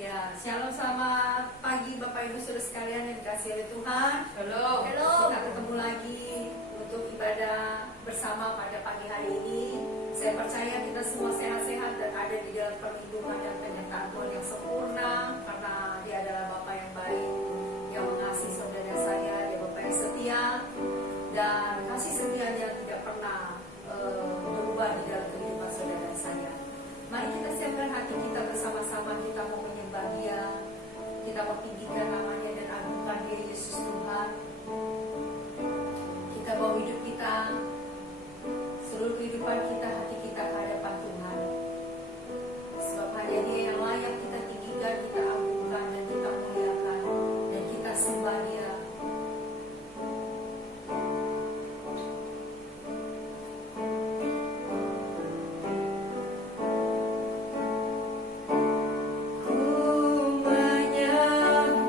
Ya, shalom, selamat pagi Bapak Ibu Saudara sekalian yang dikasihi oleh Tuhan. Halo. Kita ketemu lagi untuk ibadah bersama pada pagi hari ini. Saya percaya kita semua sehat-sehat dan ada di dalam perlindungan dan penyertaan Tuhan yang sempurna, karena Dia adalah Bapa yang baik, yang mengasihi saudara saya, Dia Bapa yang setia, dan kasih setianya tidak pernah berubah di dalam kehidupan saudara saya. Mari kita siapkan hati kita bersama-sama, kita mau menyembah Dia, kita mau tinggikan namanya dan agungkan Dia Yesus Tuhan. Kita bawa hidup kita, seluruh kehidupan kita, hati kita ke hadapan Tuhan. Sebab hanya Dia yang layak kita tinggikan, kita agungkan dan kita muliakan dan kita sembah Dia. Ku menyembah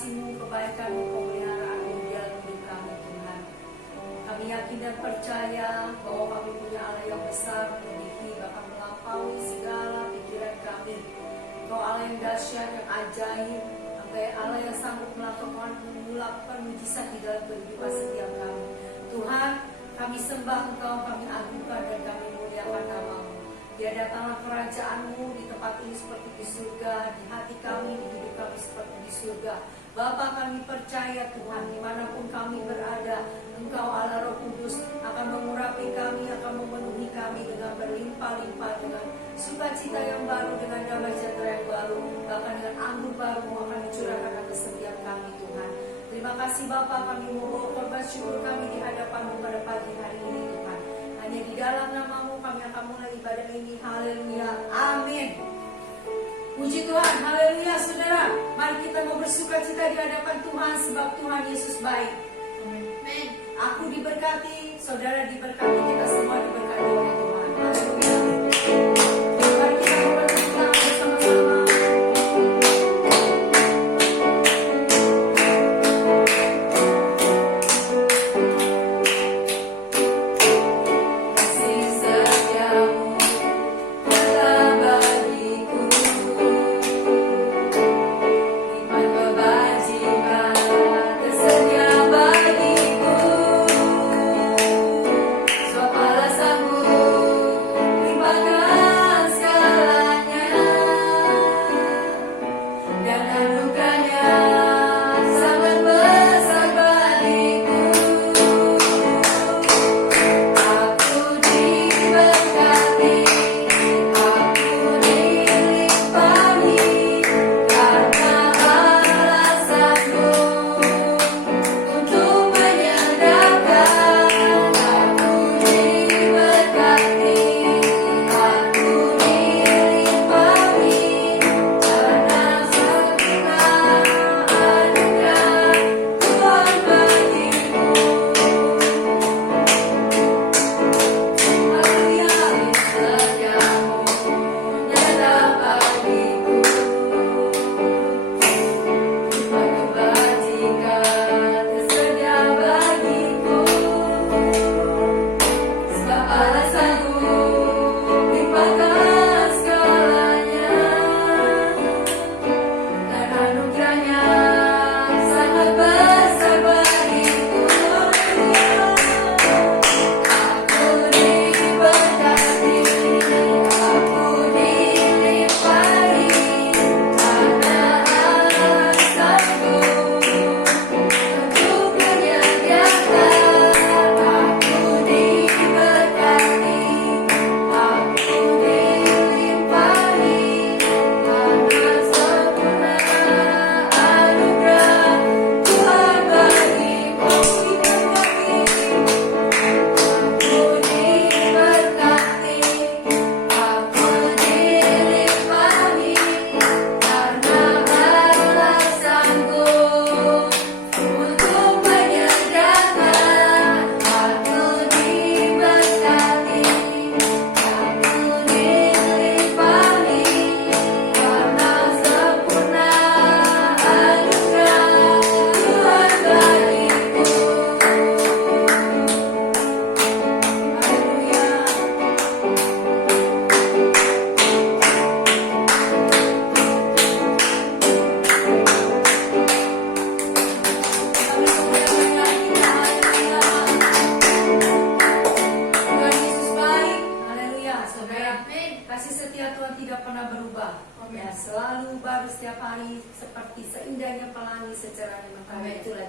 kasih-Mu, kebaikan-Mu, pemeliharaan-Mu di dalam hidup kami Tuhan. Kami yakin dan percaya bahwa kami punya Allah yang besar, melebihi bahkan melampaui segala pikiran kami. Engkau Allah yang dahsyat, yang ajaib, Engkau Allah yang sanggup melakukan mujizat di dalam kehidupan setiap kami. Tuhan, kami sembah Engkau, kami agungkan dan kami muliakan nama-Mu. Ya datanglah kerajaan-Mu di tempat ini seperti di surga, di hati kami, di hidup kami seperti di surga. Bapa, kami percaya Tuhan, dimanapun kami berada, Engkau Allah Roh Kudus akan mengurapi kami, akan memenuhi kami dengan berlimpah-limpah, dengan sukacita yang baru, dengan damai sejahtera yang baru, bahkan dengan anggur baru akan dicurahkan atas setiap kami Tuhan. Terima kasih Bapa, kami membawa korban syukur kami di hadapan-Mu pada pagi hari ini Tuhan. Hanya di dalam nama-Mu kami akan mulai ibadah ini. Haleluya, amin. Puji Tuhan, haleluya saudara. Mari kita mau bersuka cita di hadapan Tuhan sebab Tuhan Yesus baik. Amin. Aku diberkati, saudara diberkati, kita semua diberkati oleh Tuhan. Haleluya. Mari kita mau bertepuk tangan bersama-sama.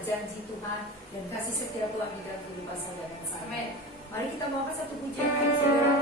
Janji Tuhan dan kasih setia Tuhan di dalam kehidupan saudara dan saya. Amin. Mari kita bawakan satu pujian lagi saudara.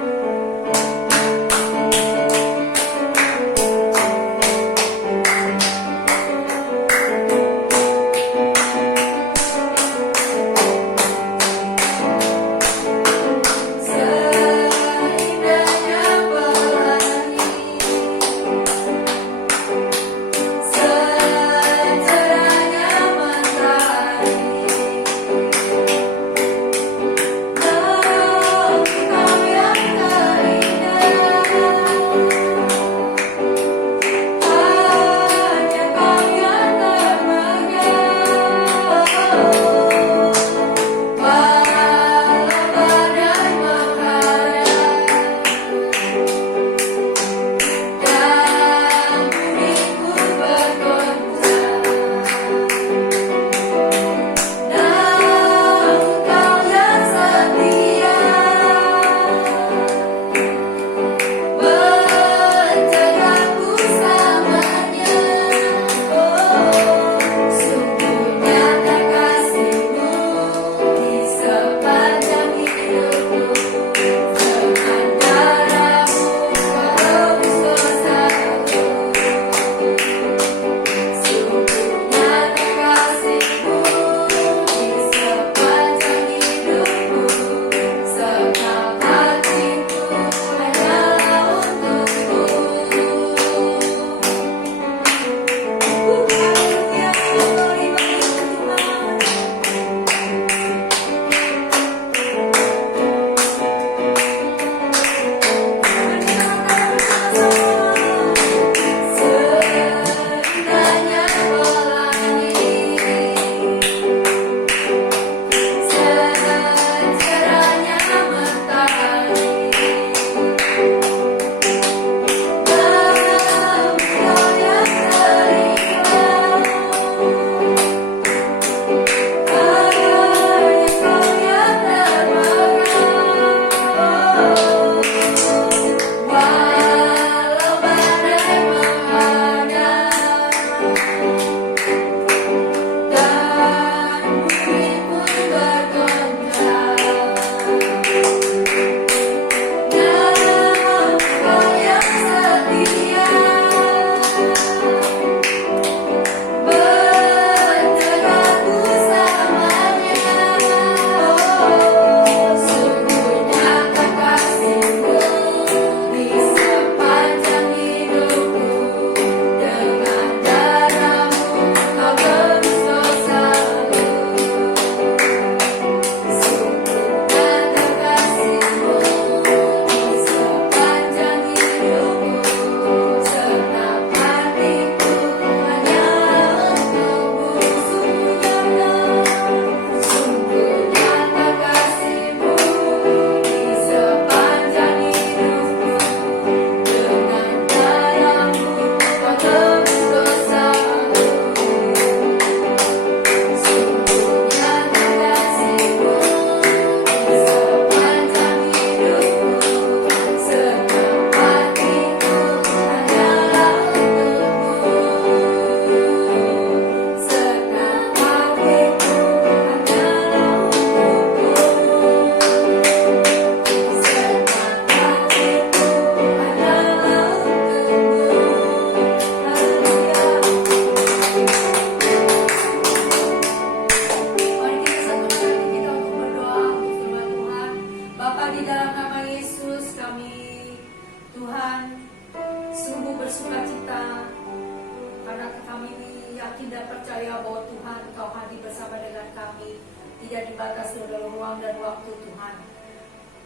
kami yakin dan percaya bahwa Tuhan Engkau hadir bersama dengan kami, tidak dibatasi oleh ruang dan waktu Tuhan.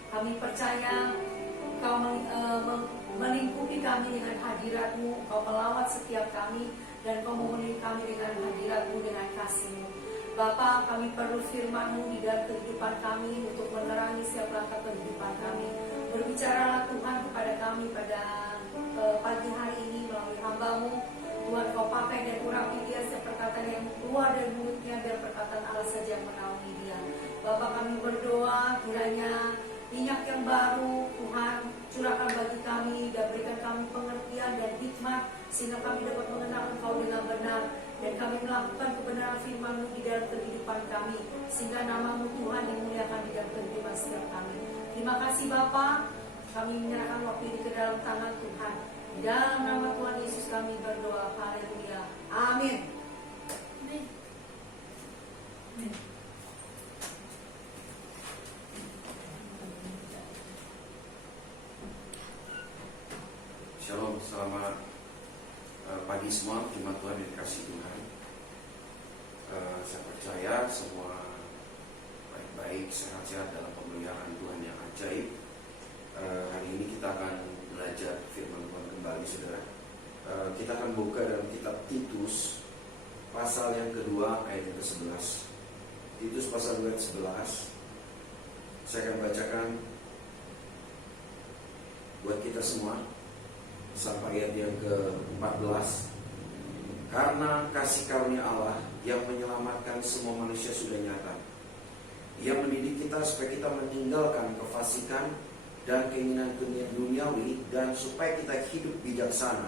Kami percaya Engkau melingkupi kami dengan hadirat-Mu, Engkau melawat setiap kami, dan Engkau memenuhi kami dengan hadirat-Mu, dengan kasih-Mu. Bapa, kami perlu firman-Mu di dalam kehidupan kami untuk menerangi setiap langkah kehidupan kami. Berbicaralah Tuhan kepada kami pada pagi hari ini melalui hamba-Mu. Tuhan, Kau pakai dan urapi dia setiap perkataan yang keluar dari mulutnya, biar perkataan Allah saja yang menaungi dia. Bapa, kami berdoa kiranya minyak yang baru Tuhan curahkan bagi kami dan berikan kami pengertian dan hikmat sehingga kami dapat mengenal Engkau dengan benar dan kami melakukan kebenaran firman-Mu di dalam kehidupan kami sehingga nama-Mu Tuhan dimuliakan di dalam kehidupan setiap kami. Terima kasih Bapa, kami menyerahkan waktu ini ke dalam tangan Tuhan. Di dalam nama Tuhan Yesus kami berdoa. Haleluya. Amin. Amin. Shalom, selamat pagi semua, jemaat Tuhan yang dikasihi Tuhan. Saya percaya semua baik-baik, sehat-sehat dalam pemeliharaan Tuhan yang ajaib. Hari ini kita akan belajar firman Tuhan kembali, saudara. Kita akan buka dalam kitab Titus, pasal yang kedua, ayat yang ke-11. Titus pasal 2 ayat 11. Saya akan bacakan buat kita semua sampai ayat yang ke-14. Karena kasih karunia Allah yang menyelamatkan semua manusia sudah nyata. Ia mendidik kita supaya kita meninggalkan kefasikan dan keinginan-keinginan duniawi, dan supaya kita hidup bijaksana,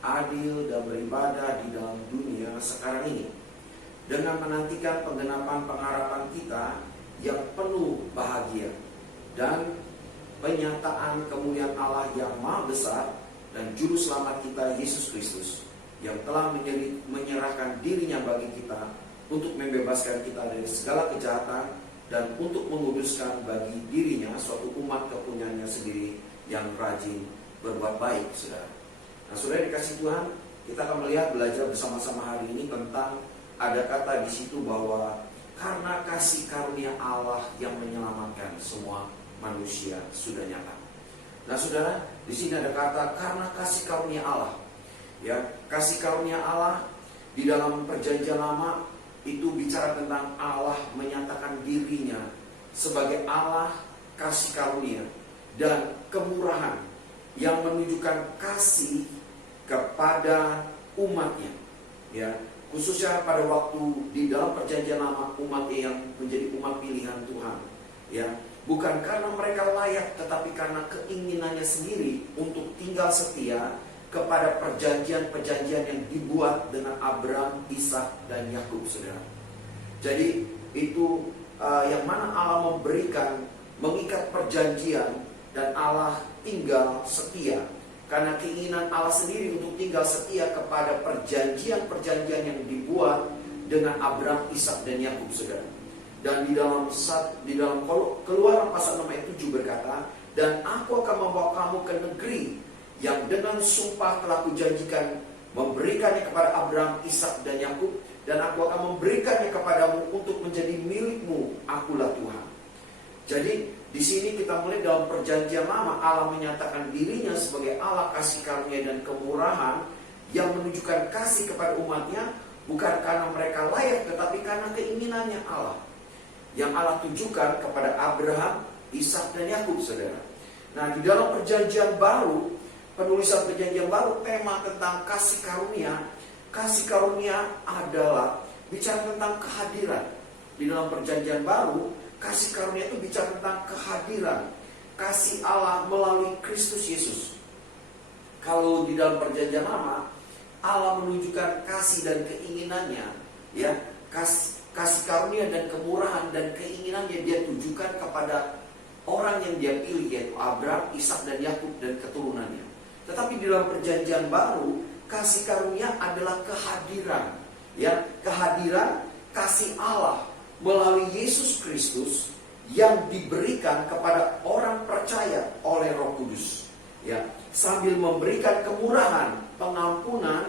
adil dan beribadah di dalam dunia sekarang ini, dengan menantikan penggenapan pengharapan kita yang penuh bahagia dan penyataan kemuliaan Allah yang maha besar dan juru selamat kita Yesus Kristus, yang telah menyerahkan dirinya bagi kita untuk membebaskan kita dari segala kejahatan dan untuk menguduskan bagi dirinya suatu umat kepunyaannya sendiri yang rajin berbuat baik, saudara. Nah, saudara dikasih Tuhan, kita akan melihat belajar bersama-sama hari ini tentang ada kata di situ bahwa karena kasih karunia Allah yang menyelamatkan semua manusia sudah nyata. Nah, saudara, di sini ada kata karena kasih karunia Allah. Ya, kasih karunia Allah di dalam perjanjian lama itu bicara tentang Allah menyatakan dirinya sebagai Allah kasih karunia dan kemurahan yang menunjukkan kasih kepada umatnya. Ya, khususnya pada waktu di dalam perjanjian lama umat yang menjadi umat pilihan Tuhan. Ya, bukan karena mereka layak, tetapi karena keinginannya sendiri untuk tinggal setia kepada perjanjian-perjanjian yang dibuat dengan Abraham, Ishak, dan Yakub, saudara. Jadi itu yang mana Allah memberikan, mengikat perjanjian, dan Allah tinggal setia. Karena keinginan Allah sendiri untuk tinggal setia kepada perjanjian-perjanjian yang dibuat dengan Abraham, Ishak, dan Yakub, saudara. Dan di dalam Keluaran pasal 6 ayat 7 berkata, dan aku akan membawa kamu ke negeri yang dengan sumpah telah kujanjikan memberikannya kepada Abraham, Ishak, dan Yakub, dan aku akan memberikannya kepadamu untuk menjadi milikmu. Akulah Tuhan. Jadi di sini kita melihat dalam perjanjian lama Allah menyatakan dirinya sebagai Allah kasih karunia dan kemurahan yang menunjukkan kasih kepada umatnya, bukan karena mereka layak, tetapi karena keinginannya Allah yang Allah tujukan kepada Abraham, Ishak, dan Yakub, saudara. Nah, di dalam perjanjian baru, penulisan perjanjian baru, tema tentang kasih karunia. Kasih karunia adalah bicara tentang kehadiran. Di dalam perjanjian baru, kasih karunia itu bicara tentang kehadiran kasih Allah melalui Kristus Yesus. Kalau di dalam perjanjian lama, Allah menunjukkan kasih dan keinginannya, ya, kasih karunia dan kemurahan dan keinginannya dia tujukan kepada orang yang dia pilih, yaitu Abraham, Ishak, dan Yakub dan keturunannya. Tetapi di dalam perjanjian baru, kasih karunia adalah kehadiran, ya, kehadiran kasih Allah melalui Yesus Kristus yang diberikan kepada orang percaya oleh Roh Kudus, ya, sambil memberikan kemurahan, pengampunan,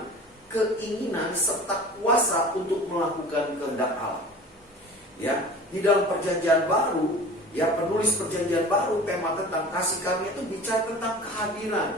keinginan serta kuasa untuk melakukan kehendak Allah. Ya, di dalam perjanjian baru, ya penulis perjanjian baru tema tentang kasih karunia itu bicara tentang kehadiran,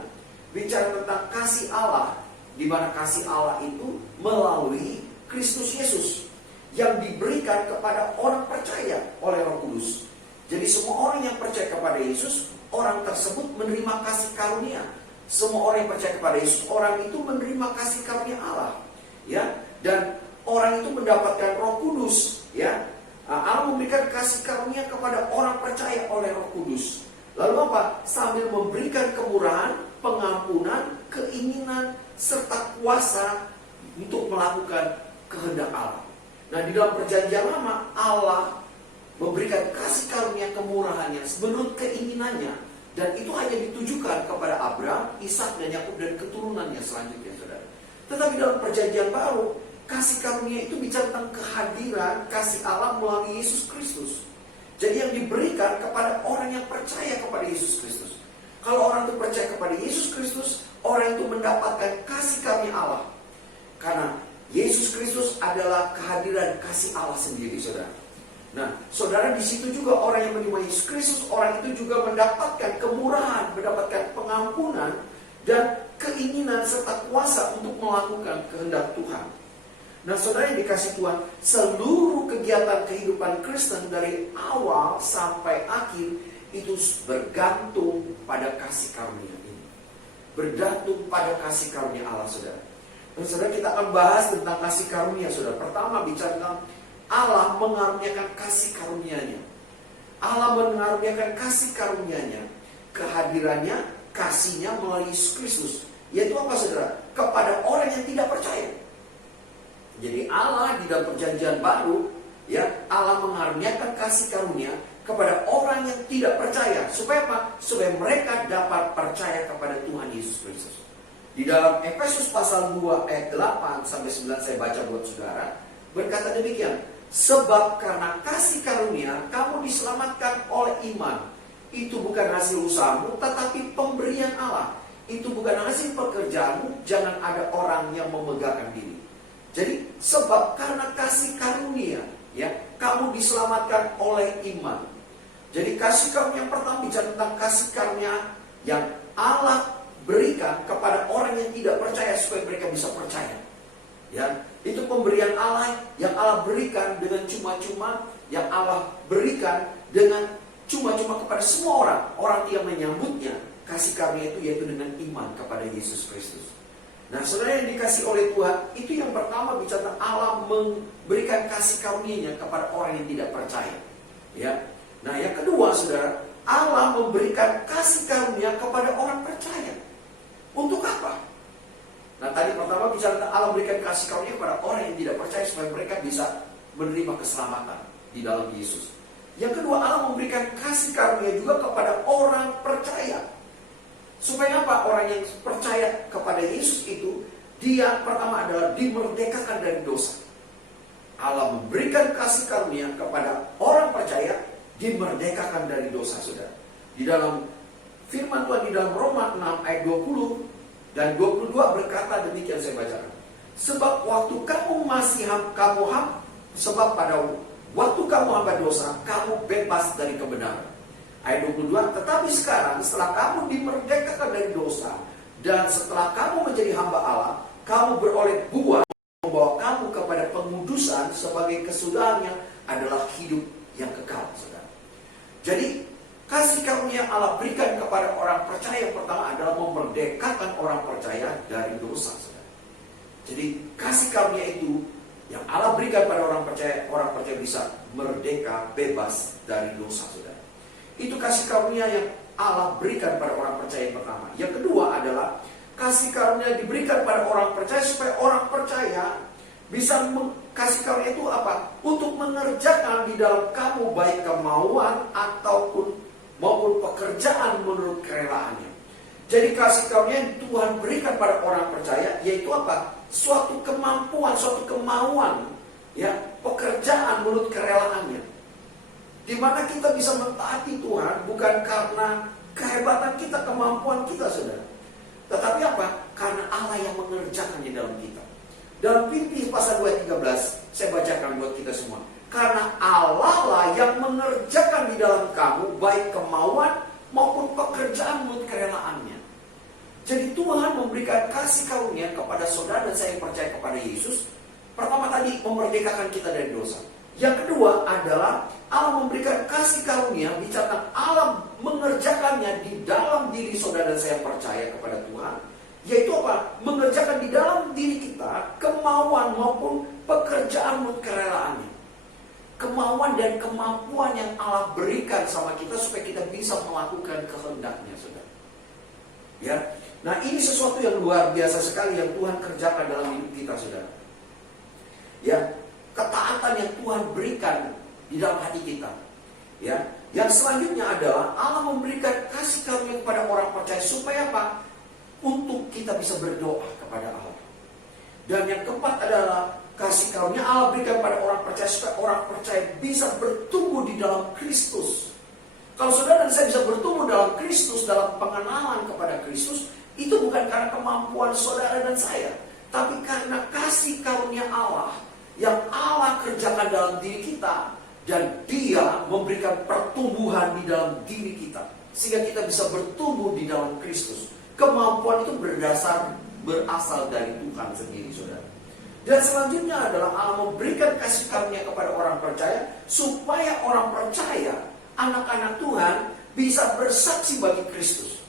bicara tentang kasih Allah, di mana kasih Allah itu melalui Kristus Yesus yang diberikan kepada orang percaya oleh Roh Kudus. Jadi semua orang yang percaya kepada Yesus, orang tersebut menerima kasih karunia. Semua orang yang percaya kepada Yesus, orang itu menerima kasih karunia Allah, ya. Dan orang itu mendapatkan Roh Kudus, ya. Allah memberikan kasih karunia kepada orang percaya oleh Roh Kudus. Lalu apa? Sambil memberikan kemurahan, pengampunan, keinginan serta kuasa untuk melakukan kehendak Allah. Nah, di dalam perjanjian lama Allah memberikan kasih karunia kemurahannya menurut keinginannya, dan itu hanya ditujukan kepada Abraham, Ishak dan Yakub dan keturunannya selanjutnya, saudara. Tetapi dalam perjanjian baru, kasih karunia itu bicara tentang kehadiran kasih Allah melalui Yesus Kristus. Jadi yang diberikan kepada orang yang percaya kepada Yesus Kristus. Kalau orang itu percaya kepada Yesus Kristus, orang itu mendapatkan kasih karunia Allah. Karena Yesus Kristus adalah kehadiran kasih Allah sendiri, saudara. Nah, saudara, di situ juga orang yang menerima Yesus Kristus, orang itu juga mendapatkan kemurahan, mendapatkan pengampunan dan keinginan serta kuasa untuk melakukan kehendak Tuhan. Nah, saudara yang dikasih Tuhan, seluruh kegiatan kehidupan Kristen dari awal sampai akhir itu bergantung pada kasih karunia ini. Bergantung pada kasih karunia Allah, saudara. Dan saudara, kita akan bahas tentang kasih karunia, saudara. Pertama bicara tentang Allah mengaruniakan kasih karunia-Nya. Allah mengaruniakan kasih karunia-Nya, kehadirannya, kasih-Nya melalui Yesus Kristus. Yaitu apa, saudara? Kepada orang yang tidak percaya. Jadi Allah di dalam perjanjian baru, ya, Allah mengaruniakan kasih karunia kepada orang yang tidak percaya. Supaya apa? Supaya mereka dapat percaya kepada Tuhan Yesus Kristus. Di dalam Efesus pasal 2 ayat 8 sampai 9 saya baca buat saudara, berkata demikian. Sebab karena kasih karunia kamu diselamatkan oleh iman. Itu bukan hasil usahamu, tetapi pemberian Allah. Itu bukan hasil pekerjaanmu, jangan ada orang yang memegahkan diri. Jadi sebab karena kasih karunia, ya, kamu diselamatkan oleh iman. Jadi kasih karunia yang pertama bicara tentang kasih karunia yang Allah berikan kepada orang yang tidak percaya supaya mereka bisa percaya. Ya, itu pemberian Allah yang Allah berikan dengan cuma-cuma, yang Allah berikan dengan cuma-cuma kepada semua orang. Orang yang menyambutnya, kasih karunia itu yaitu dengan iman kepada Yesus Kristus. Nah, saudara yang dikasih oleh Tuhan, itu yang pertama bicara Allah memberikan kasih karunia-Nya kepada orang yang tidak percaya. Ya. Nah, yang kedua, saudara, Allah memberikan kasih karunia kepada orang percaya. Untuk apa? Nah, tadi pertama bicara tentang Allah memberikan kasih karunia kepada orang yang tidak percaya supaya mereka bisa menerima keselamatan di dalam Yesus. Yang kedua, Allah memberikan kasih karunia juga kepada orang percaya. Supaya apa? Orang yang percaya kepada Yesus itu, dia pertama adalah dimerdekakan dari dosa. Allah memberikan kasih karunia kepada orang percaya, dimerdekakan dari dosa, saudara. Di dalam firman Tuhan di dalam Roma 6 ayat 20 dan 22 berkata demikian, saya bacakan. Sebab waktu kamu masih sebab pada waktu kamu hamba dosa, kamu bebas dari kebenaran. Ayat 22, tetapi sekarang setelah kamu dimerdekakan dari dosa dan setelah kamu menjadi hamba Allah, kamu beroleh buah membawa kamu kepada pengudusan sebagai kesudahannya adalah hidup yang kekal, saudara. Jadi kasih karunia Allah berikan kepada orang percaya yang pertama adalah memerdekakan orang percaya dari dosa, saudara. Jadi kasih karunia itu yang Allah berikan pada orang percaya bisa merdeka, bebas dari dosa, saudara. Itu kasih karunia yang Allah berikan pada orang percaya yang pertama. Yang kedua adalah kasih karunia diberikan pada orang percaya supaya orang percaya bisa kasih karunia itu apa? Untuk mengerjakan di dalam kamu baik kemauan maupun pekerjaan menurut kerelaannya. Jadi kasih karunia yang Tuhan berikan pada orang percaya yaitu apa? Suatu kemampuan, suatu kemauan, ya, pekerjaan menurut kerelaannya. Di mana kita bisa mentaati Tuhan bukan karena kehebatan kita, kemampuan kita, saudara. Tetapi apa? Karena Allah yang mengerjakan di dalam kita. Dalam Filipi pasal 2 ayat 13, saya bacakan buat kita semua. Karena Allah lah yang mengerjakan di dalam kamu baik kemauan maupun pekerjaan menurut kerelaannya. Jadi Tuhan memberikan kasih karunia kepada saudara dan saya yang percaya kepada Yesus. Pertama tadi memerdekakan kita dari dosa. Yang kedua adalah Allah memberikan kasih karunia, bicara Allah mengerjakannya di dalam diri saudara dan saya yang percaya kepada Tuhan. Yaitu apa? Mengerjakan di dalam diri kita kemauan maupun pekerjaan menurut kerelaannya. Kemauan dan kemampuan yang Allah berikan sama kita supaya kita bisa melakukan kehendaknya, saudara. Ya, nah ini sesuatu yang luar biasa sekali yang Tuhan kerjakan dalam hidup kita, saudara. Ya, ketaatan yang Tuhan berikan di dalam hati kita. Ya, yang selanjutnya adalah Allah memberikan kasih karunia kepada orang percaya supaya apa? Untuk kita bisa berdoa kepada Allah. Dan yang keempat adalah kasih karunia Allah berikan pada orang percaya supaya orang percaya bisa bertumbuh di dalam Kristus. Kalau saudara dan saya bisa bertumbuh dalam Kristus, dalam pengenalan kepada Kristus, itu bukan karena kemampuan saudara dan saya, tapi karena kasih karunia Allah yang Allah kerjakan dalam diri kita, dan Dia memberikan pertumbuhan di dalam diri kita sehingga kita bisa bertumbuh di dalam Kristus. Kemampuan itu berasal dari Tuhan sendiri, saudara. Dan selanjutnya adalah Allah memberikan kasih karunia kepada orang percaya supaya orang percaya, anak-anak Tuhan, bisa bersaksi bagi Kristus.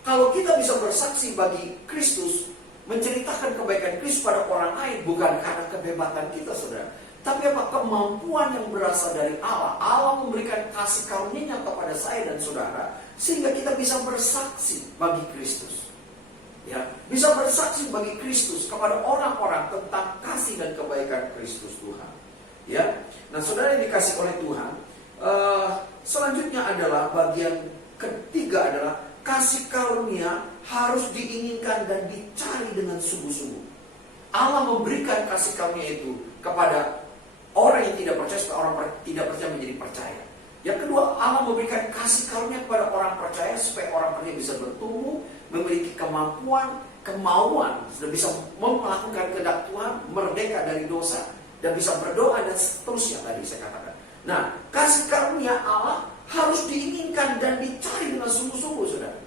Kalau kita bisa bersaksi bagi Kristus, menceritakan kebaikan Kristus pada orang lain, bukan karena kehebatan kita, saudara, tapi apa? Kemampuan yang berasal dari Allah. Allah memberikan kasih karunia-Nya kepada saya dan saudara sehingga kita bisa bersaksi bagi Kristus. Ya, bisa bersaksi bagi Kristus kepada orang-orang tentang kasih dan kebaikan Kristus Tuhan. Ya, nah saudara yang dikasih oleh Tuhan, selanjutnya adalah bagian ketiga adalah kasih karunia harus diinginkan dan dicari dengan sungguh-sungguh. Allah memberikan kasih karunia itu kepada orang yang tidak percaya supaya orang tidak percaya menjadi percaya. Yang kedua, Allah memberikan kasih karunia kepada orang percaya supaya orang percaya bisa bertumbuh, memiliki kemampuan, kemauan, sudah bisa melakukan kehendak Tuhan, merdeka dari dosa, dan bisa berdoa dan seterusnya tadi saya katakan. Nah, kasih karunia Allah harus diinginkan dan dicari dengan sungguh-sungguh, saudara.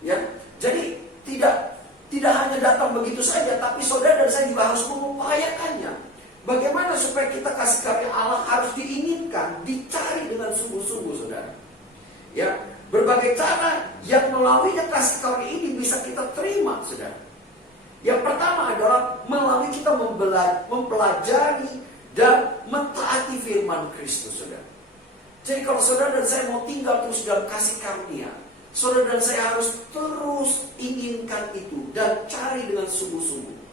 Ya, jadi tidak hanya datang begitu saja, tapi saudara dan saya juga harus mengupayakannya. Bagaimana supaya kita kasih karunia Allah harus diinginkan, dicari dengan sungguh-sungguh, saudara. Ya, berbagai cara yang melaluinya kasih karunia ini bisa kita terima, saudara. Yang pertama adalah melalui kita mempelajari dan mentaati firman Kristus, saudara. Jadi kalau saudara dan saya mau tinggal terus dalam kasih karunia, saudara dan saya harus terus inginkan itu dan cari dengan sungguh-sungguh.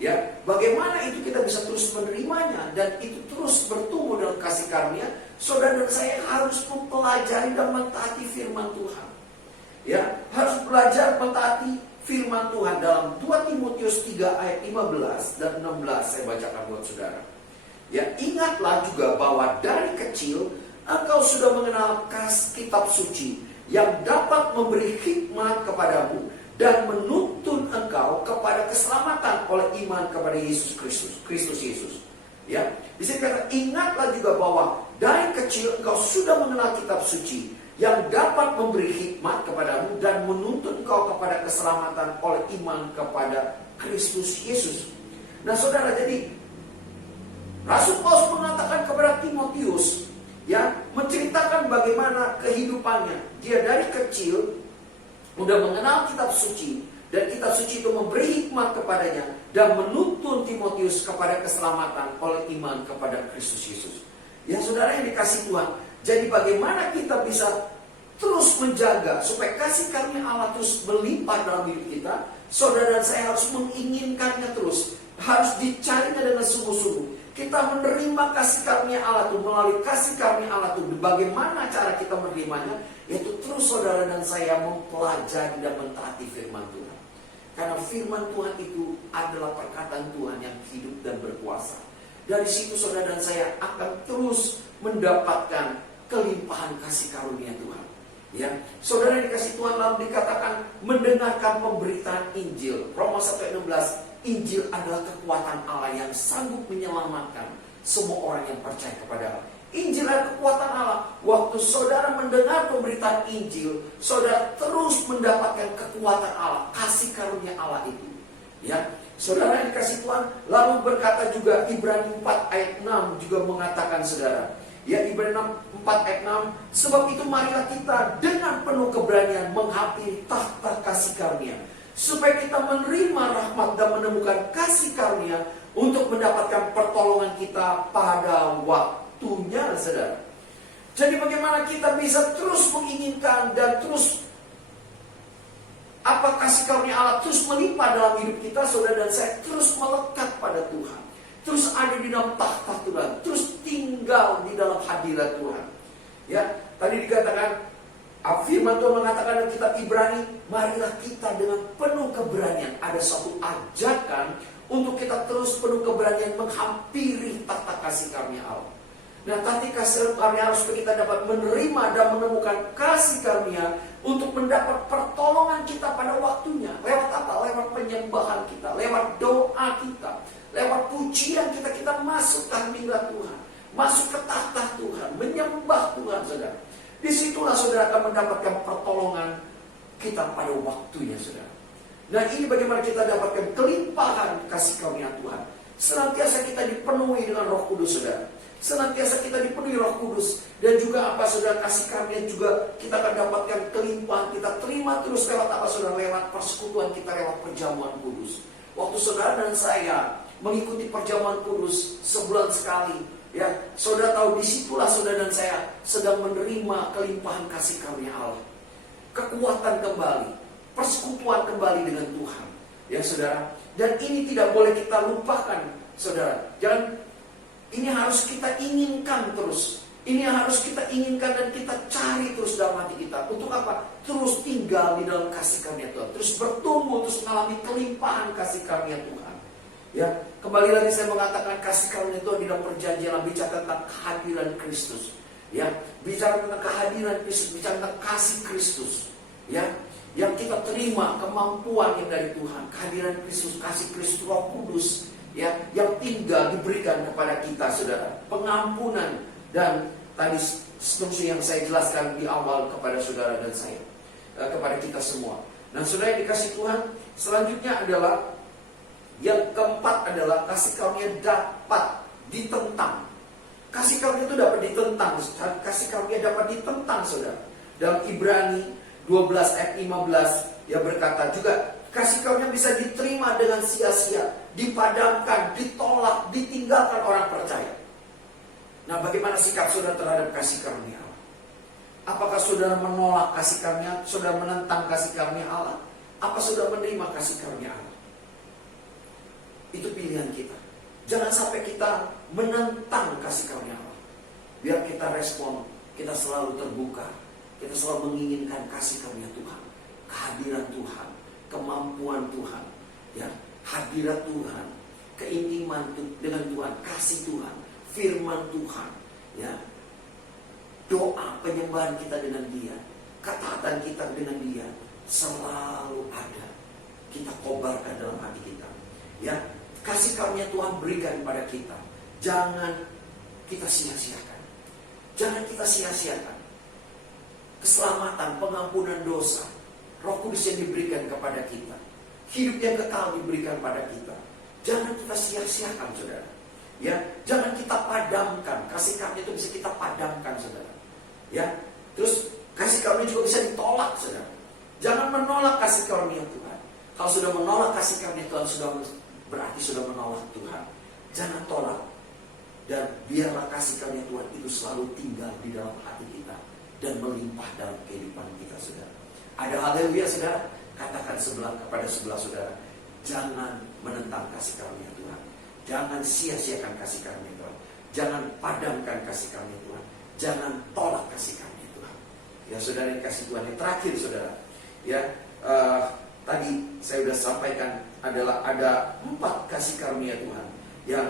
Ya, bagaimana itu kita bisa terus menerimanya dan itu terus bertumbuh dalam kasih karunia? Saudara dan saya harus mempelajari dan mentaati firman Tuhan. Ya, harus belajar mentaati firman Tuhan dalam 2 Timotius 3 ayat 15 dan 16 saya bacakan buat saudara. Ya, ingatlah juga bahwa dari kecil engkau sudah mengenal kitab suci yang dapat memberi hikmat kepadamu dan menuntun engkau kepada keselamatan oleh iman kepada Yesus Kristus Yesus. Ya, bisa dikatakan ingatlah juga bahwa dari kecil engkau sudah mengenal kitab suci yang dapat memberi hikmat kepadamu dan menuntun engkau kepada keselamatan oleh iman kepada Kristus Yesus. Nah, saudara, jadi Rasul Paulus mengatakan kepada Timotius, ya, menceritakan bagaimana kehidupannya. Dia dari kecil sudah mengenal kitab suci, dan kitab suci itu memberi hikmat kepadanya dan menuntun Timotius kepada keselamatan oleh iman kepada Kristus Yesus. Ya, saudara yang dikasih Tuhan, jadi bagaimana kita bisa terus menjaga supaya kasih karunia Allah terus melimpah dalam hidup kita? Saudara dan saya harus menginginkannya terus, harus dicarinya dengan sungguh-sungguh. Kita menerima kasih karunia Allah itu melalui kasih karunia Allah itu. Bagaimana cara kita menerimanya? Yaitu terus saudara dan saya mempelajari dan mentaati firman Tuhan. Karena firman Tuhan itu adalah perkataan Tuhan yang hidup dan berkuasa. Dari situ saudara dan saya akan terus mendapatkan kelimpahan kasih karunia Tuhan. Ya, saudara yang dikasih Tuhan lalu dikatakan mendengarkan pemberitaan Injil. Roma 1:16 Injil adalah kekuatan Allah yang sanggup menyelamatkan semua orang yang percaya kepada Allah. Injil adalah kekuatan Allah. Waktu saudara mendengar pemberitaan Injil, saudara terus mendapatkan kekuatan Allah, kasih karunia Allah itu. Ya, saudara yang dikasih Tuhan, lalu berkata juga Ibrani 4 ayat 6 juga mengatakan saudara. Ya, Ibrani 4 ayat 6, sebab itu marilah kita dengan penuh keberanian menghampiri tahta kasih karunia, supaya kita menerima rahmat dan menemukan kasih karunia untuk mendapatkan pertolongan kita pada waktunya, saudara. Jadi bagaimana kita bisa terus menginginkan dan terus kasih karunia Allah terus melimpah dalam hidup kita, saudara dan saya, terus melekat pada Tuhan, terus ada di dalam tahta Tuhan, terus tinggal di dalam hadirat Tuhan. Ya, tadi dikatakan, firman Tuhan mengatakan dalam kitab Ibrani, marilah kita dengan penuh keberanian. Ada suatu ajakan untuk kita terus penuh keberanian menghampiri tahta kasih karunia Allah. Nah, tahta kasih karunia Allah supaya kita dapat menerima dan menemukan kasih karunia untuk mendapat pertolongan kita pada waktunya. Lewat apa? Lewat penyembahan kita, lewat doa kita, lewat pujian kita. Kita masuk ke hadirat Tuhan, masuk ke tahta Tuhan, menyembah Tuhan, saudara. Disitulah saudara akan mendapatkan pertolongan kita pada waktunya, saudara. Nah, ini bagaimana kita dapatkan kelimpahan kasih karunia Tuhan. Senantiasa kita dipenuhi dengan Roh Kudus, saudara. Senantiasa kita dipenuhi Roh Kudus. Dan juga apa, saudara, kasih karunia juga kita akan dapatkan kelimpahan. Kita terima terus lewat apa, saudara? Lewat persekutuan kita, lewat perjamuan kudus. Waktu saudara dan saya mengikuti perjamuan kudus sebulan sekali, ya, saudara tahu, disitulah saudara dan saya sedang menerima kelimpahan kasih karunia Allah. Kekuatan kembali, persekutuan kembali dengan Tuhan, ya saudara. Dan ini tidak boleh kita lupakan, saudara. Jangan, ini harus kita inginkan terus. Ini yang harus kita inginkan dan kita cari terus dalam hati kita. Untuk apa? Terus tinggal di dalam kasih karunia Tuhan, terus bertumbuh, terus mengalami kelimpahan kasih karunia Tuhan. Ya, kembali lagi saya mengatakan kasih karunia itu di dalam perjanjian bicara tentang kehadiran Kristus. Ya, bicara tentang kehadiran Kristus, bicara tentang kasih Kristus. Ya, yang kita terima kemampuan yang dari Tuhan, kehadiran Kristus, kasih Kristus, Roh Kudus, ya, yang tinggal diberikan kepada kita, saudara. Pengampunan dan tadi seterusnya yang saya jelaskan di awal kepada saudara dan saya, kepada kita semua. Dan saudara yang dikasih Tuhan, selanjutnya adalah yang keempat adalah kasih karunia dapat ditentang. Kasih karunia itu dapat ditentang. Kasih karunia dapat ditentang, saudara. Dalam Ibrani 12 ayat 15 ya berkata juga, kasih karunia bisa diterima dengan sia-sia, dipadamkan, ditolak, ditinggalkan orang percaya. Nah, bagaimana sikap saudara terhadap kasih karunia Allah? Apakah saudara menolak kasih karunia? Saudara menentang kasih karunia Allah? Apa saudara menerima kasih karunia Allah? Itu pilihan kita. Jangan sampai kita menentang kasih karunia Allah. Biar kita respon, kita selalu terbuka, kita selalu menginginkan kasih karunia Tuhan, kehadiran Tuhan, kemampuan Tuhan, ya, hadirat Tuhan, keintiman dengan Tuhan, kasih Tuhan, firman Tuhan, ya, doa penyembahan kita dengan Dia, ketaatan kita dengan Dia selalu ada. Kita kobarkan dalam hati kita, ya. Kasih karunia Tuhan berikan pada kita. Jangan kita sia-siakan. Jangan kita sia-siakan keselamatan, pengampunan dosa, Roh Kudus yang diberikan kepada kita, hidup yang kekal diberikan pada kita. Jangan kita sia-siakan, saudara. Ya, jangan kita padamkan. Kasih karunia itu bisa kita padamkan, saudara. Ya, terus kasih karunia juga bisa ditolak, saudara. Jangan menolak kasih karunia Tuhan. Kalau sudah menolak kasih karunia Tuhan, berarti sudah menolak Tuhan. Jangan tolak. Dan biarlah kasih karunia Tuhan itu selalu tinggal di dalam hati kita dan melimpah dalam kehidupan kita, saudara. Ada haleluya, saudara. Katakan kepada sebelah saudara, jangan menentang kasih karunia Tuhan. Jangan sia-siakan kasih karunia Tuhan. Jangan padamkan kasih karunia Tuhan. Jangan tolak kasih karunia Tuhan. Ya, saudara yang kasih Tuhan, yang terakhir, saudara. Ya, tadi saya sudah sampaikan adalah ada 4 kasih karunia Tuhan yang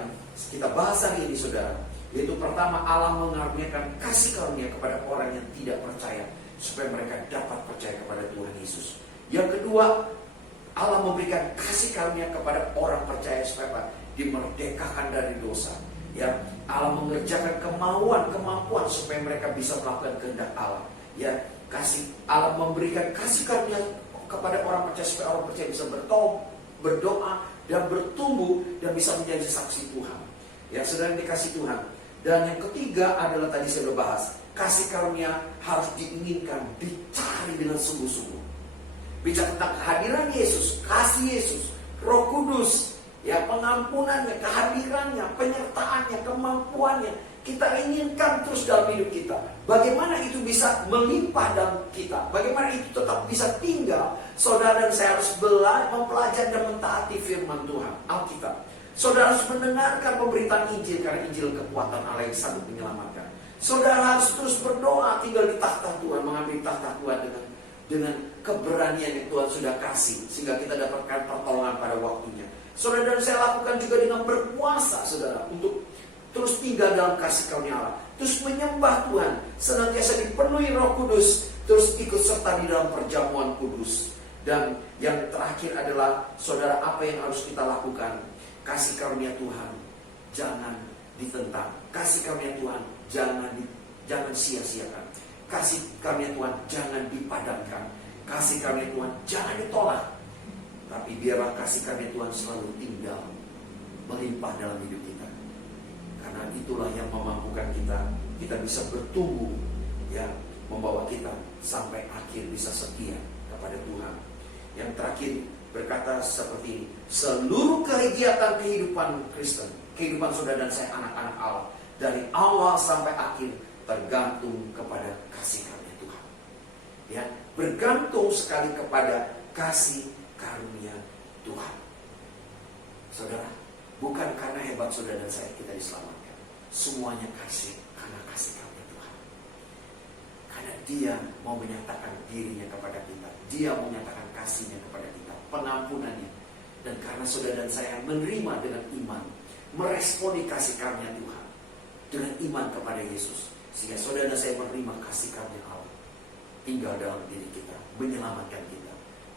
kita bahas hari ini, saudara. Yaitu pertama, Allah mengaruniakan kasih karunia kepada orang yang tidak percaya supaya mereka dapat percaya kepada Tuhan Yesus. Yang kedua, Allah memberikan kasih karunia kepada orang percaya supaya apa? Dimerdekakan dari dosa. Ya, Allah mengerjakan kemampuan supaya mereka bisa melakukan kehendak Allah. Ya, Allah memberikan kasih karunia kepada orang percaya supaya orang percaya bisa berdoa dan bertumbuh dan bisa menjadi saksi Tuhan. Ya, saudara dikasih Tuhan. Dan yang ketiga adalah tadi saya sudah bahas, kasih karunia harus diinginkan, dicari dengan sungguh-sungguh. Bicara tentang kehadiran Yesus, kasih Yesus, Roh Kudus, ya, pengampunannya, kehadirannya, penyertaannya, kemampuannya, kita inginkan terus dalam hidup kita. Bagaimana itu bisa melimpah dalam kita? Bagaimana itu tetap bisa tinggal? Saudara dan saya harus mempelajari dan mentaati firman Tuhan, Alkitab. Saudara harus mendengarkan pemberitaan Injil, karena Injil kekuatan Allah yang sanggup menyelamatkan. Saudara harus terus berdoa, tinggal di takhta Tuhan, mengambil takhta Tuhan dengan keberanian yang Tuhan sudah kasih, sehingga kita dapatkan pertolongan pada waktunya. Saudara dan saya lakukan juga dengan berpuasa, saudara, untuk terus tinggal dalam kasih karunia Allah, terus menyembah Tuhan, senantiasa dipenuhi Roh Kudus, terus ikut serta di dalam perjamuan kudus. Dan yang terakhir adalah, saudara, apa yang harus kita lakukan? Kasih karunia Tuhan jangan ditentang, kasih karunia Tuhan jangan sia-siakan, kasih karunia Tuhan jangan dipadamkan, kasih karunia Tuhan jangan ditolak. Tapi biarlah kasih karunia Tuhan selalu tinggal melimpah dalam hidup kita. Karena itulah yang memampukan kita bisa bertumbuh, ya, membawa kita sampai akhir bisa setia kepada Tuhan. Yang terakhir berkata seperti ini, seluruh kegiatan kehidupan Kristen, kehidupan saudara dan saya anak-anak Allah, dari awal sampai akhir tergantung kepada kasih karunia Tuhan. Ya, bergantung sekali kepada kasih karunia Tuhan. Saudara, bukan karena hebat saudara dan saya kita diselamatkan. Semuanya karena kasih karunia Tuhan. Karena Dia mau menyatakan dirinya kepada kita. Dia mau menyatakan kasihnya kepada kita, pengampunannya. Dan karena saudara dan saya menerima dengan iman, meresponi kasih karunia Tuhan dengan iman kepada Yesus, sehingga saudara dan saya menerima kasih karunia Allah tinggal dalam diri kita, menyelamatkan kita.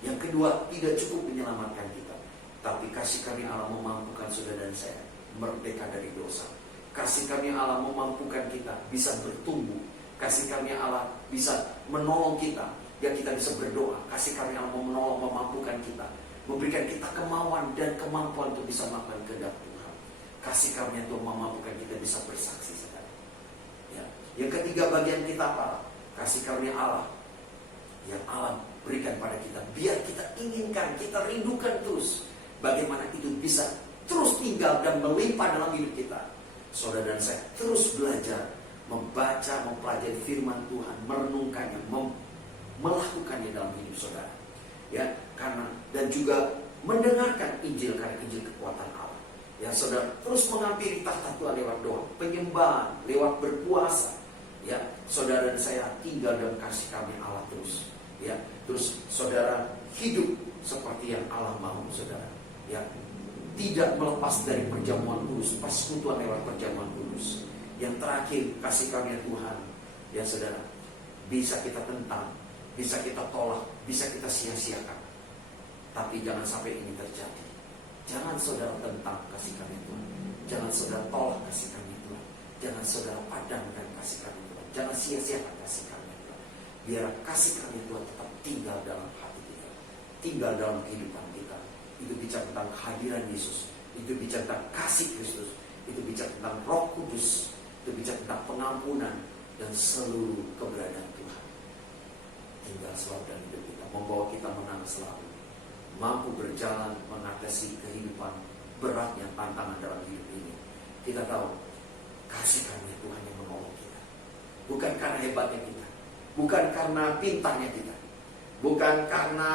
Yang kedua, tidak cukup menyelamatkan kita, tapi kasih karunia Allah memampukan saudara dan saya merdeka dari dosa. Kasih karunia Allah memampukan kita bisa bertumbuh. Kasih karunia Allah bisa menolong kita, ya, kita bisa berdoa. Kasih karunia Allah memampukan kita, memberikan kita kemauan dan kemampuan untuk bisa melakukan kehendak Tuhan. Kasih karunia Tuhan memampukan kita bisa bersaksi sekali. Ya. Yang ketiga, bagian kita apa? Kasih karunia Allah yang Allah berikan pada kita, biar kita inginkan, kita rindukan terus. Bagaimana itu bisa terus tinggal dan melimpah dalam hidup kita. Saudara dan saya terus belajar, membaca, mempelajari firman Tuhan, merenungkannya, melakukannya dalam hidup saudara. Ya, karena dan juga mendengarkan Injil, karena Injil kekuatan Allah. Ya, saudara terus menghampiri tahta Tuhan lewat doa, penyembahan, lewat berpuasa. Ya, saudara dan saya tinggal dalam kasih karunia Allah terus. Ya, terus saudara hidup seperti yang Allah mau, saudara. Ya, tidak melepas dari perjamuan kudus, persekutuan lewat perjamuan kudus. Yang terakhir, kasih karunia Tuhan, ya saudara, bisa kita tentang, bisa kita tolak, bisa kita sia-siakan. Tapi jangan sampai ini terjadi. Jangan saudara tentang kasih karunia Tuhan, jangan saudara tolak kasih karunia Tuhan, jangan saudara padamkan kasih karunia Tuhan, jangan sia-siakan kasih karunia Tuhan. Biar kasih karunia Tuhan tetap tinggal dalam hati kita, tinggal dalam kehidupan kita. Itu bicara tentang kehadiran Yesus, itu bicara tentang kasih Kristus, itu bicara tentang Roh Kudus, itu bicara tentang pengampunan dan seluruh keberadaan Tuhan. Tinggal selalu dalam hidup kita, membawa kita menang selalu, mampu berjalan mengatasi kehidupan beratnya tantangan dalam hidup ini. Kita tahu kasih karunia Tuhan yang menolong kita, bukan karena hebatnya kita, bukan karena pintarnya kita, bukan karena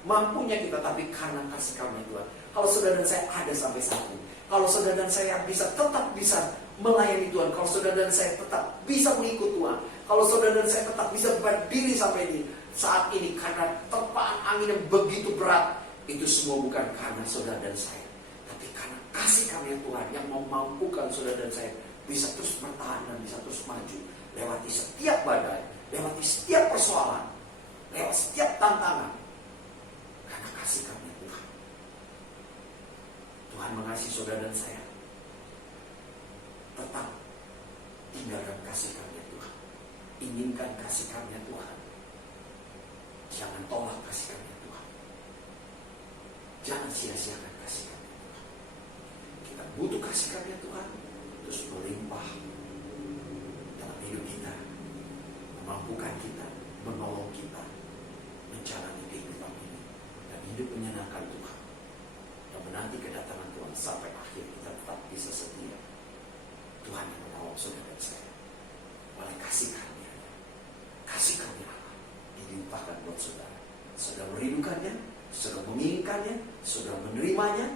mampunya kita, tapi karena kasih karunia Tuhan. Kalau saudara dan saya ada sampai saat ini, kalau saudara dan saya tetap bisa melayani Tuhan, kalau saudara dan saya tetap bisa mengikut Tuhan, kalau saudara dan saya tetap bisa berdiri sampai ini saat ini karena terpaan angin yang begitu berat, itu semua bukan karena saudara dan saya, tapi karena kasih karunia Tuhan yang memampukan saudara dan saya bisa terus bertahan dan bisa terus maju lewati setiap badai, lewati setiap persoalan, lewat setiap tantangan. Karena kasih karunia Tuhan. Tuhan mengasihi saudara dan saya. Tetap tinggalkan kasih karunia Tuhan. Inginkan kasih karunia Tuhan. Jangan tolak kasih karunia Tuhan. Jangan sia-siakan kasih karunia Tuhan. Kita butuh kasih karunia Tuhan terus melimpah dalam hidup kita, memampukan kita, menolong kita menjalani kehidupan ini dan hidup menyenangkan Tuhan dan menanti kedatangan Tuhan sampai akhir. Kita tetap bisa setia. Tuhan yang menolong saudara dan saya oleh kasih karunia, kasih karunia Allah dilimpahkan buat saudara. Saudara merindukannya, saudara menginginkannya, saudara menerimanya,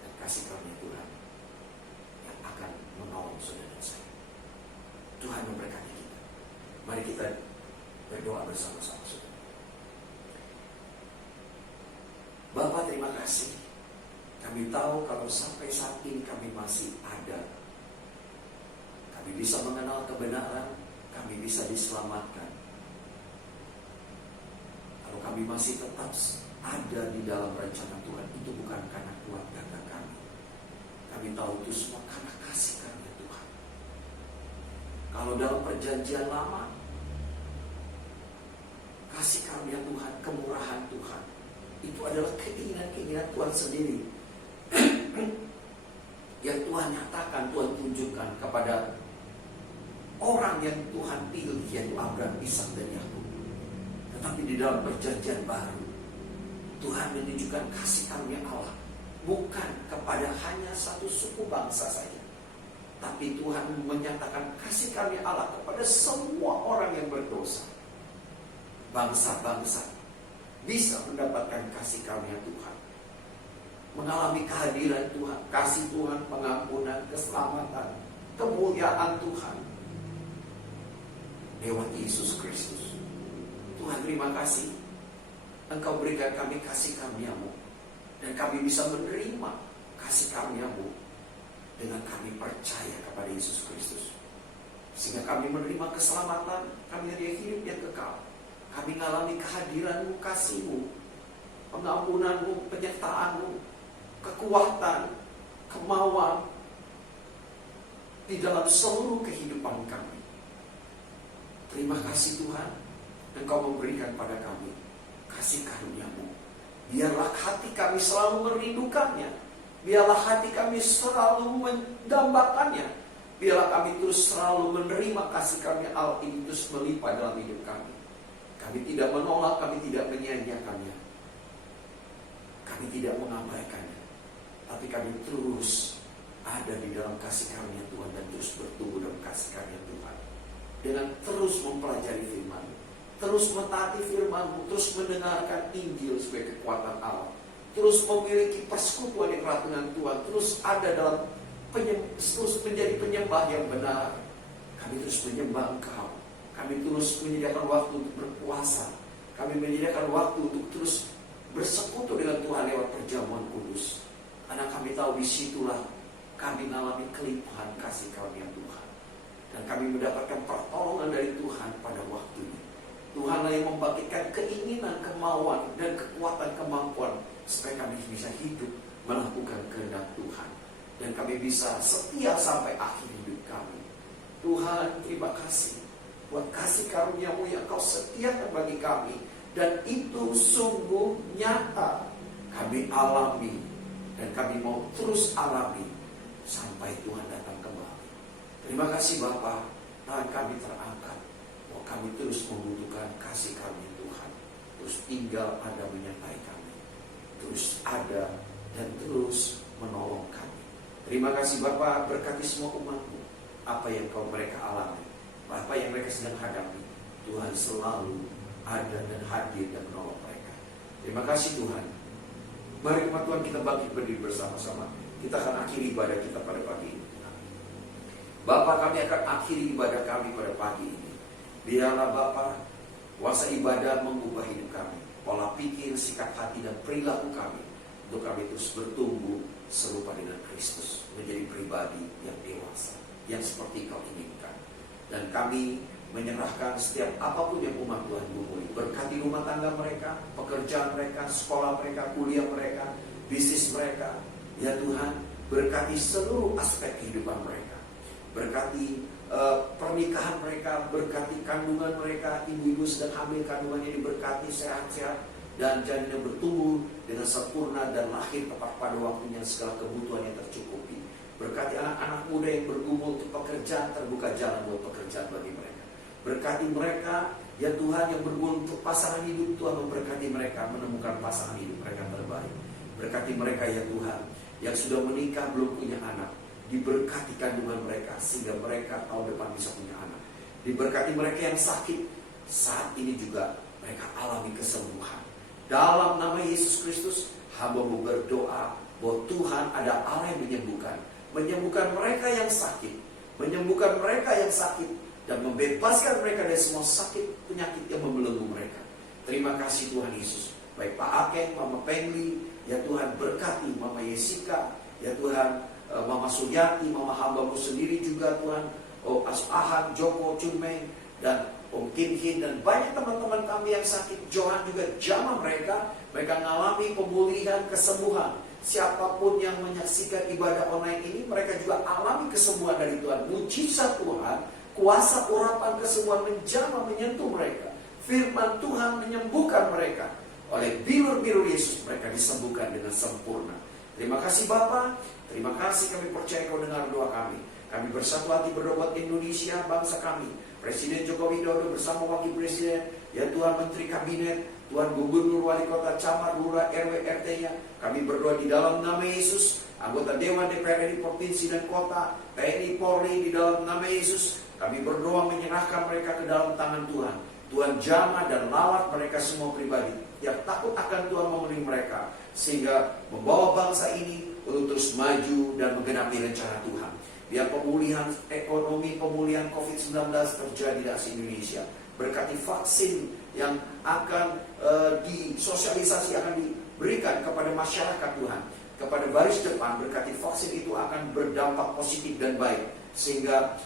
dan kasih karunia Tuhan yang akan menolong saudara dan saya. Tuhan memberkati kita. Mari kita berdoa bersama-sama, saudara. Bapa, terima kasih. Kami tahu kalau sampai saat ini kami masih ada. Kami bisa mengenal kebenaran, kami bisa diselamatkan. Kalau kami masih tetap ada di dalam rencana Tuhan, itu bukan karena kuat kata kami. Kami tahu itu semua karena kasih karunia Tuhan. Kalau dalam perjanjian lama, kasih karunia Tuhan, kemurahan Tuhan, itu adalah keinginan-keinginan Tuhan sendiri yang Tuhan nyatakan, Tuhan tunjukkan kepada orang yang Tuhan pilih, yaitu Abraham, Ishak, dan Yakub. Tetapi di dalam perjanjian baru, Tuhan menunjukkan kasih karunia Allah bukan kepada hanya satu suku bangsa saja, tapi Tuhan menyatakan kasih karunia Allah kepada semua orang yang berdosa. Bangsa-bangsa bisa mendapatkan kasih karunia Tuhan, mengalami kehadiran Tuhan, kasih Tuhan, pengampunan, keselamatan, kemuliaan Tuhan lewat Yesus Kristus. Tuhan, terima kasih Engkau berikan kami kasih karunia-Mu, dan kami bisa menerima kasih karunia-Mu dengan kami percaya kepada Yesus Kristus, sehingga kami menerima keselamatan, kami menerima hidup yang kekal. Kami mengalami kehadiran-Mu, kasih-Mu, pengampunan-Mu, penyertaan-Mu, kekuatan, kemauan di dalam seluruh kehidupan kami. Terima kasih Tuhan, Engkau memberikan pada kami kasih karunia-Mu. Biarlah hati kami selalu merindukannya. Biarlah hati kami selalu mendambakannya. Biarlah kami terus selalu menerima kasih karunia Allah ini terus melimpah dalam hidup kami. Kami tidak menolak, kami tidak menyia-nyiakannya, kami tidak mengabaikannya, tapi kami terus ada di dalam kasih karunia Tuhan dan terus bertumbuh dalam kasih karunia Tuhan dengan terus mempelajari firman, terus mentaati firman-Mu, terus mendengarkan Injil sebagai kekuatan Allah, terus memiliki persekutuan yang erat dengan Tuhan, terus ada dalam terus menjadi penyembah yang benar. Kami terus menyembah Engkau. Kami terus menyediakan waktu untuk berpuasa. Kami menyediakan waktu untuk terus bersekutu dengan Tuhan lewat perjamuan kudus. Karena kami tahu disitulah kami mengalami kelimpahan kasih karunia Tuhan. Dan kami mendapatkan pertolongan dari Tuhan pada waktunya. Tuhanlah yang membangkitkan keinginan, kemauan, dan kekuatan kemampuan supaya kami bisa hidup melakukan kehendak Tuhan. Dan kami bisa setia sampai akhir hidup kami. Tuhan, terima kasih buat kasih karunia-Mu yang Kau setiakan bagi kami, dan itu sungguh nyata kami alami, dan kami mau terus alami sampai Tuhan datang kembali. Terima kasih Bapa, tangan kami terangkat bahwa kami terus membutuhkan kasih karunia Tuhan, terus tinggal ada menyertai kami, terus ada dan terus menolong kami. Terima kasih Bapa, berkati semua umat-Mu, apa yang mereka alami, apa yang mereka sedang hadapi, Tuhan selalu ada dan hadir dan menolong mereka. Terima kasih Tuhan. Mari umat Tuhan kita bangkit berdiri bersama-sama. Kita akan akhiri ibadah kita pada pagi ini. Bapa, kami akan akhiri ibadah kami pada pagi ini. Biarlah Bapa, kuasa ibadah mengubah hidup kami, pola pikir, sikap hati, dan perilaku kami, untuk kami terus bertumbuh serupa dengan Kristus, menjadi pribadi yang dewasa, yang seperti Kau inginkan. Dan kami menyerahkan setiap apapun yang umat Tuhan gumuli. Berkati rumah tangga mereka, pekerjaan mereka, sekolah mereka, kuliah mereka, bisnis mereka. Ya Tuhan, berkati seluruh aspek kehidupan mereka. Berkati pernikahan mereka, berkati kandungan mereka, ibu-ibu sedang hamil kandungannya diberkati sehat-sehat dan janinnya bertumbuh dengan sempurna dan lahir tepat pada waktunya, segala kebutuhannya tercukupi. Berkati anak-anak muda yang bergumul untuk pekerjaan, terbuka jalan buat pekerjaan bagi mereka. Berkati mereka, ya Tuhan, yang bergumul untuk pasangan hidup, Tuhan memberkati mereka menemukan pasangan hidup mereka terbaik. Berkati mereka, ya Tuhan, yang sudah menikah belum punya anak, diberkati kandungan mereka sehingga mereka tahun depan bisa punya anak. Diberkati mereka yang sakit, saat ini juga mereka alami kesembuhan. Dalam nama Yesus Kristus, hamba-Mu berdoa bahwa Tuhan ada Allah yang menyembuhkan mereka yang sakit, menyembuhkan mereka yang sakit, dan membebaskan mereka dari semua sakit penyakit yang membelenggu mereka. Terima kasih Tuhan Yesus. Baik Pak Akeng, Mama Pengli, ya Tuhan berkati Mama Yesika, ya Tuhan Mama Suyati, Mama hamba-Mu sendiri juga Tuhan, Ahan, Joko, Chunmeng, dan Om Kim Hin, dan banyak teman-teman kami yang sakit. Johan juga jamah mereka mengalami pemulihan, kesembuhan. Siapapun yang menyaksikan ibadah online ini, mereka juga alami kesembuhan dari Tuhan. Mujizat Tuhan, kuasa urapan kesembuhan menjamah menyentuh mereka. Firman Tuhan menyembuhkan mereka. Oleh bilur-bilur Yesus mereka disembuhkan dengan sempurna. Terima kasih Bapa, terima kasih kami percaya Kau dengar doa kami. Kami bersatu hati berdoa buat Indonesia, bangsa kami. Presiden Joko Widodo bersama Wakil Presiden, ya Tuhan Menteri Kabinet, Tuhan Gubernur, Wali Kota, Camat, Lurah, RW, RT-nya. Kami berdoa di dalam nama Yesus. Anggota Dewan DPR RI Provinsi dan Kota, TNI Polri, di dalam nama Yesus. Kami berdoa menyerahkan mereka ke dalam tangan Tuhan. Tuhan jamah dan lawat mereka semua pribadi yang takut akan Tuhan memenuhi mereka, sehingga membawa bangsa ini untuk terus maju dan menggenapi rencana Tuhan. Biar pemulihan ekonomi, pemulihan COVID-19 terjadi di Indonesia. Berkati vaksin yang akan disosialisasi, akan diberikan kepada masyarakat Tuhan, kepada baris depan. Berkati vaksin itu akan berdampak positif dan baik, sehingga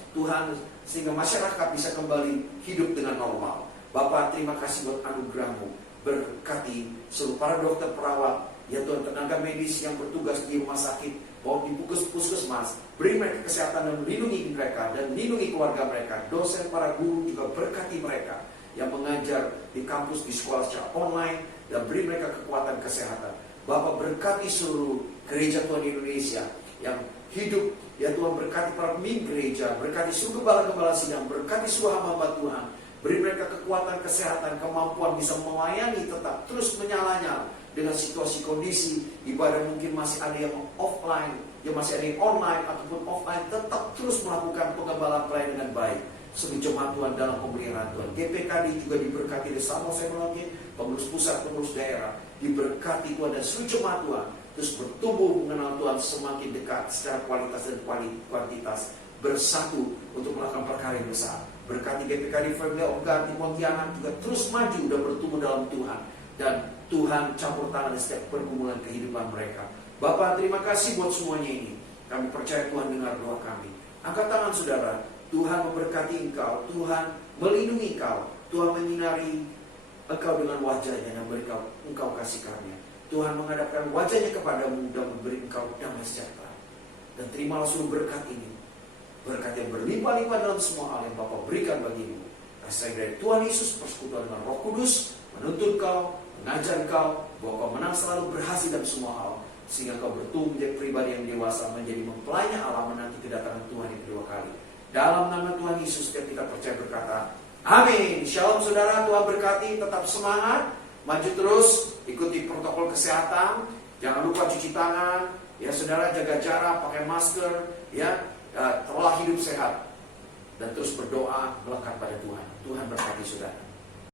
masyarakat bisa kembali hidup dengan normal. Bapak, terima kasih buat anugerah-Mu. Berkati seluruh para dokter, perawat, ya Tuhan, tenaga medis yang bertugas di rumah sakit, bahwa di puskesmas, beri mereka kesehatan dan melindungi mereka dan melindungi keluarga mereka. Dosen, para guru juga berkati mereka yang mengajar di kampus, di sekolah secara online, dan beri mereka kekuatan kesehatan. Bapak, berkati seluruh gereja Tuhan Indonesia yang hidup, ya Tuhan, berkati para pemimpin gereja, berkati seluruh gembala-gembala sidang, berkati seluruh hamba Tuhan. Beri mereka kekuatan kesehatan, kemampuan bisa melayani tetap terus menyala-nyala dengan situasi kondisi ibadah mungkin masih ada yang offline, yang masih ada yang online ataupun offline, tetap terus melakukan pengembalaan pelayanan dengan baik. Seluruh jemaat Tuhan dalam pemeliharaan Tuhan. GPKD juga diberkati di Sabang Merauke, pengurus pusat, pengurus daerah diberkati Tuhan, dan seluruh jemaat Tuhan terus bertumbuh mengenal Tuhan semakin dekat secara kualitas dan kuantitas, bersatu untuk melakukan perkara yang besar. Berkati GPKD Family of God di Pontianak juga terus maju dan bertumbuh dalam Tuhan, dan Tuhan campur tangan di setiap pergumulan kehidupan mereka. Bapak, terima kasih buat semuanya ini. Kami percaya Tuhan dengar doa kami. Angkat tangan saudara. Tuhan memberkati engkau, Tuhan melindungi engkau, Tuhan menyinari engkau dengan wajahnya dan memberi engkau kasih karunia. Tuhan menghadapkan wajahnya kepadamu dan memberi engkau damai sejahtera. Dan terimalah seluruh berkat ini, berkat yang berlimpah-limpah dalam semua hal yang Bapa berikan bagimu. Kasih dari Tuhan Yesus, persekutuan dengan Roh Kudus menuntun kau, mengajar kau, bahwa kau menang selalu, berhasil dalam semua hal, sehingga kau bertumbuh menjadi pribadi yang dewasa, menjadi mempelainya Allah menanti kedatangan Tuhan yang kedua kali. Dalam nama Tuhan Yesus setiap kita percaya berkata, amin. Shalom saudara, Tuhan berkati, tetap semangat, maju terus, ikuti protokol kesehatan, jangan lupa cuci tangan, ya saudara, jaga jarak, pakai masker, ya, telah hidup sehat, dan terus berdoa melekat pada Tuhan. Tuhan berkati saudara.